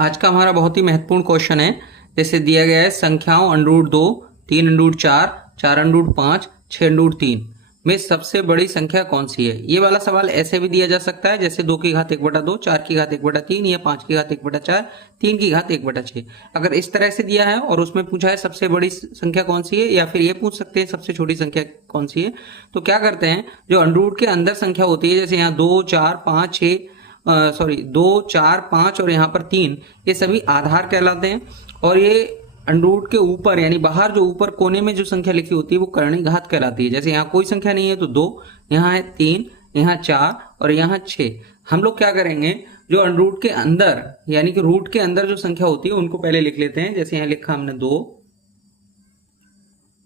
आज का हमारा बहुत ही महत्वपूर्ण क्वेश्चन है। जैसे दिया गया है संख्याओं √2, 3√4, 4√5, 6√3 में सबसे बड़ी संख्या कौन सी है। ये वाला सवाल ऐसे भी दिया जा सकता है जैसे 2 की घात 1/2, 4 की घात 1/3 या 5 की घात 1/4, 3 की घात 1/6। अगर इस तरह से दिया है और उसमें पूछा है सबसे बड़ी संख्या कौन सी है, या फिर ये पूछ सकते हैं सबसे छोटी संख्या कौन सी है, तो क्या करते हैं, जो अंडर के अंदर संख्या होती है जैसे यहाँ 2, 4, 5, 6 2, 4, 5 और यहाँ पर 3, ये सभी आधार कहलाते हैं। और ये अंडर के ऊपर यानी बाहर जो ऊपर कोने में जो संख्या लिखी होती है वो कर्णी घात कहलाती है। जैसे यहाँ कोई संख्या नहीं है तो 2, यहाँ है 3, यहाँ 4 और यहाँ 6। हम लोग क्या करेंगे, जो अंडर के अंदर यानी कि रूट के अंदर जो संख्या होती है उनको पहले लिख लेते हैं। जैसे यहाँ लिखा हमने 2,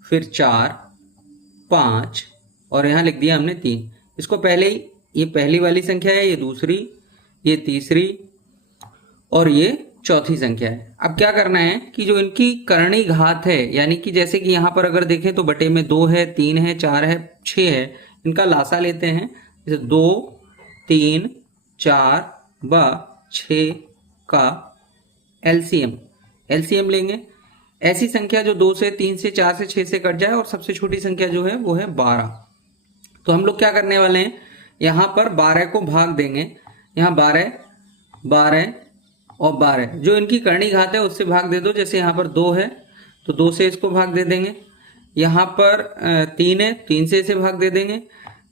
फिर 4, 5 और यहाँ लिख दिया हमने 3। इसको पहले ही, ये पहली वाली संख्या है, ये दूसरी, ये तीसरी और ये चौथी संख्या है। अब क्या करना है कि जो इनकी कर्णी घात है, यानी कि जैसे कि यहाँ पर अगर देखें तो बटे में 2 है, 3 है, 4 है, 6 है, इनका लासा लेते हैं। जैसे 2, 3, 4 व 6 का एलसीएम लेंगे। ऐसी संख्या जो 2 से, 3 से, 4 से, 6 से कट जाए और सबसे छोटी संख्या जो है वो है 12। तो हम लोग क्या करने वाले हैं, यहाँ पर 12 को भाग देंगे। यहाँ 12, 12 और 12 जो इनकी कर्णी घात है उससे भाग दे दो। जैसे यहाँ पर 2 है तो 2 से इसको भाग दे देंगे। यहाँ पर 3 है, 3 से इसे भाग दे देंगे।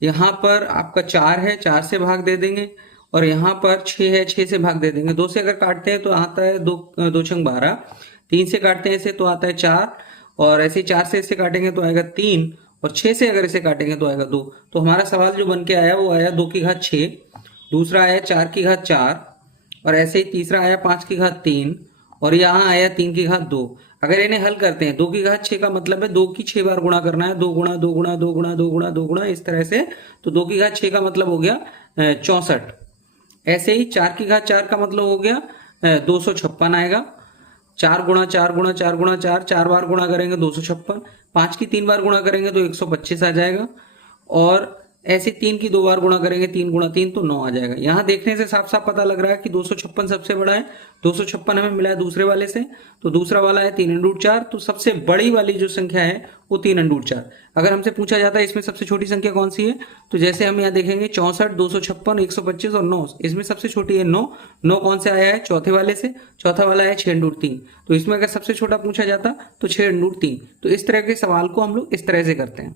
यहाँ पर आपका 4 है, 4 से भाग दे देंगे। और यहाँ पर 6 है, 6 से भाग दे देंगे। 2 से अगर काटते हैं तो आता है 2 छंग 12, 3 से काटते हैं इसे तो आता है 4 और ऐसे 4 से इसे काटेंगे तो आएगा 3 और 6 से अगर इसे काटेंगे तो आएगा 2। तो हमारा सवाल जो बन के आया वो आया 2 की घात 6, दूसरा आया 4 की घात 4 और ऐसे ही तीसरा आया 5 की घात 3 और यहाँ आया 3 की घात 2। अगर इन्हें हल करते हैं 2 की घात 6 का मतलब है 2 की 6 बार गुणा करना है, 2 गुणा 2 गुणा 2 गुणा 2 गुणा 2 गुणा इस तरह से। तो 2 की घात 6 का मतलब हो गया 64। ऐसे ही 4 की घात 4 का मतलब हो गया 256 आएगा। 4 गुणा 4 गुणा 4 गुणा 4, 4 बार गुणा करेंगे 256। 5 की 3 बार गुणा करेंगे तो 125 आ जाएगा। और ऐसे 3 की 2 बार गुणा करेंगे 3 गुणा 3 तो 9 आ जाएगा। यहाँ देखने से साफ साफ पता लग रहा है कि 256 सबसे बड़ा है। 256 हमें मिला है दूसरे वाले से, तो दूसरा वाला है 3√4। तो सबसे बड़ी वाली जो संख्या है वो 3√4। अगर हमसे पूछा जाता है इसमें सबसे छोटी संख्या कौन सी है, तो जैसे हम यहाँ देखेंगे 64, 256, 125 और 9, इसमें सबसे छोटी है 9। 9 कौन से आया है, चौथे वाले से। चौथा वाला है 6√3। तो इसमें अगर सबसे छोटा पूछा जाता तो 6√3। तो इस तरह के सवाल को हम लोग इस तरह से करते हैं।